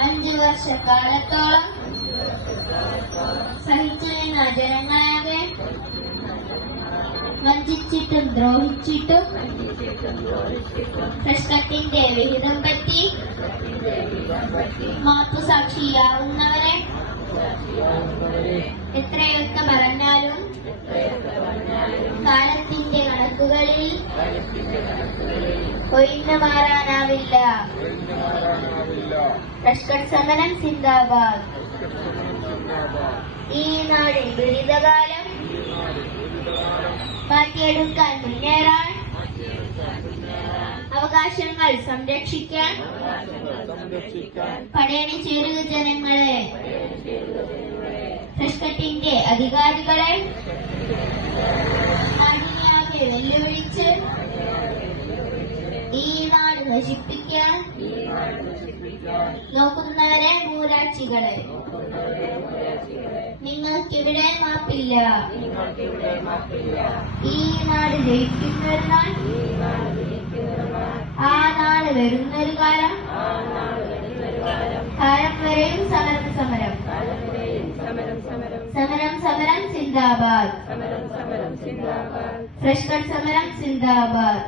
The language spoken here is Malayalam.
അഞ്ചു വർഷക്കാലത്തോളം സഹിച്ചിരുന്ന ജനങ്ങളെ വഞ്ചിച്ചിട്ടും ദ്രോഹിച്ചിട്ടും പ്രശ്നത്തിന്റെ വിഹിതം പറ്റി മാപ്പുസാക്ഷിയാവുന്നവരെ എത്രയൊക്കെ പറഞ്ഞാലും കാലത്തിന്റെ കണക്കുകളിൽ ഒഴിഞ്ഞു മാറാനാവില്ല. ലഷ്കർ സമരം സിന്ദാബാദ്. ഈ നാടിൽ ദുരിതകാലം മാറ്റിയെടുക്കാൻ മുന്നേറാൻ അവകാശങ്ങൾ സംരക്ഷിക്കാൻ പടയണി ചേരുക ജനങ്ങളെ. ലഷ്കത്തിന്റെ അധികാരികളെ നശിപ്പിക്കാൻ നോക്കുന്നവരെ മൂരാക്ഷികളെ. നിങ്ങൾക്കിവിടെ മാപ്പില്ല. ഈ നാട് ജയിക്കുന്നൊരു നാൾ ആ നാട് വരുന്നൊരു കാലം കാലം വരെയും സമരം. സമരം സമരം സമരം സിന്ദാബാദ് ഫ്രഷ് കട്ട് സമരം സിന്ദാബാദ്